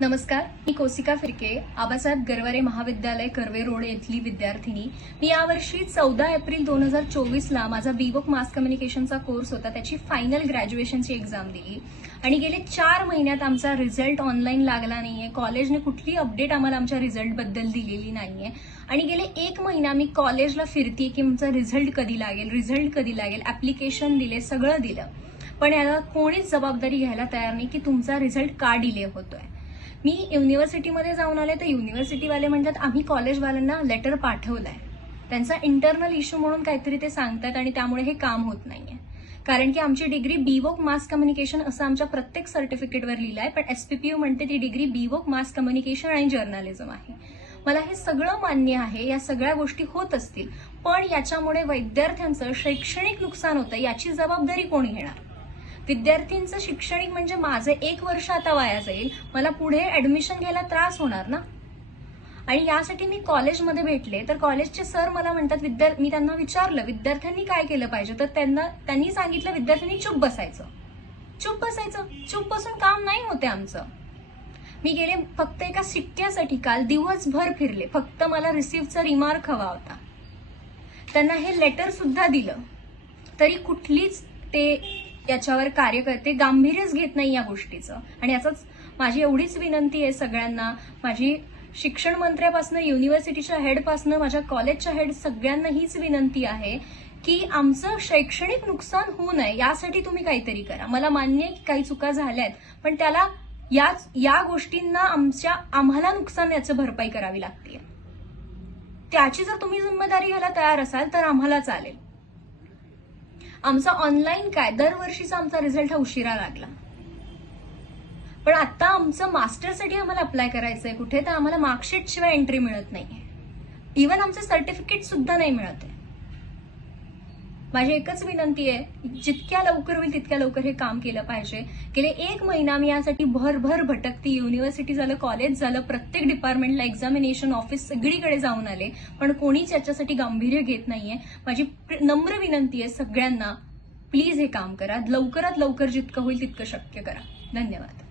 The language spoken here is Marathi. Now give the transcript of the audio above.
नमस्कार मी कोसिका फिरके आबासाहेब गरवारे महाविद्यालय कर्वे रोड येथली विद्यार्थिनी. मी यावर्षी चौदा एप्रिल दोन हजार चोवीसला माझा बीवक मास कम्युनिकेशनचा कोर्स होता त्याची फायनल ग्रॅज्युएशनची एक्झाम दिली. आणि गेले चार महिन्यात आमचा रिझल्ट ऑनलाईन लागला नाहीये. कॉलेजने कुठली अपडेट आम्हाला आमच्या रिझल्टबद्दल दिलेली नाहीये. आणि गेले एक महिना मी कॉलेजला फिरते की आमचा रिझल्ट कधी लागेल रिझल्ट कधी लागेल ॲप्लिकेशन दिले सगळं दिलं. पण याला कोणीच जबाबदारी घ्यायला तयार नाही की तुमचा रिझल्ट का डिले होतोय? मी युनिव्हर्सिटीमध्ये जाऊन आले तर युनिव्हर्सिटीवाले म्हणतात आम्ही कॉलेजवाल्यांना लेटर पाठवलंय. त्यांचा इंटरनल इश्यू म्हणून काहीतरी ते सांगतात आणि त्यामुळे हे काम होत नाहीये. कारण की आमची डिग्री बीवोक मास कम्युनिकेशन असं आमच्या प्रत्येक सर्टिफिकेटवर लिहिलं आहे पण एस पी पी यू म्हणते ती डिग्री बीवोक मास कम्युनिकेशन आणि जर्नालिझम आहे. मला हे सगळं मान्य आहे या सगळ्या गोष्टी होत असतील पण याच्यामुळे विद्यार्थ्यांचं शैक्षणिक नुकसान होतं याची जबाबदारी कोण घेणार? विद्यार्थ्यांचं शैक्षणिक म्हणजे माझं एक वर्ष आता वाया जाईल. मला पुढे ऍडमिशन घ्यायला त्रास होणार ना? आणि यासाठी मी कॉलेजमध्ये भेटले. तर कॉलेजचे सर मला म्हणतात विद्या मी त्यांना विचारलं विद्यार्थ्यांनी काय केलं पाहिजे? तर त्यांना त्यांनी सांगितलं विद्यार्थ्यांनी चुप बसायचं. चुप बसायचं. चुप बसून काम नाही होते आमचं. मी गेले फक्त एका शिक्क्यासाठी काल दिवसभर फिरले. फक्त मला रिसिव्हचा रिमार्क हवा होता. त्यांना हे लेटर सुद्धा दिलं. तरी कुठलीच ते याच्यावर कार्यकर्ते गांभीर्यच घेत नाही या गोष्टीचं. आणि याचाच माझी एवढीच विनंती आहे सगळ्यांना. माझी शिक्षण मंत्र्यापासून युनिव्हर्सिटीच्या हेडपासून माझ्या कॉलेजच्या हेड सगळ्यांना हीच विनंती आहे की आमचं शैक्षणिक नुकसान होऊ नये यासाठी तुम्ही काहीतरी करा. मला मान्य आहे की काही चुका झाल्यात पण त्याला या या गोष्टींना आमच्या आम्हाला नुकसान याचं भरपाई करावी लागते. त्याची जर तुम्ही जिम्मेदारी घ्यायला तयार असाल तर आम्हाला चालेल. आमचा ऑनलाईन काय? दरवर्षीचा आमचा रिझल्ट हा उशिरा लागला. पण आता आमचं मास्टरसाठी आम्हाला अप्लाय करायचंय कुठे? तर आम्हाला मार्कशीट शिवाय एंट्री मिळत नाहीये. इव्हन आमचं सर्टिफिकेट सुद्धा नाही मिळत आहे. माझी एकच विनंती आहे जितक्या लवकर होईल तितक्या लवकर हे काम केलं पाहिजे. गेले एक महिना मी यासाठी भरभर भटकती. युनिव्हर्सिटी झालं कॉलेज झालं प्रत्येक डिपार्टमेंटला एक्झामिनेशन ऑफिस सगळीकडे जाऊन आले. पण कोणीच याच्यासाठी गांभीर्य घेत नाहीये. माझी प्र- नम्र विनंती आहे सगळ्यांना प्लीज हे काम करा. लवकरात लवकर जितकं होईल तितकं शक्य करा. धन्यवाद.